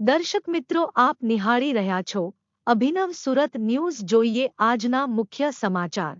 દર્શક મિત્રો, આપ નિહાળી રહ્યા છો અભિનવ સુરત ન્યૂઝ. જોઈએ આજના મુખ્ય સમાચાર.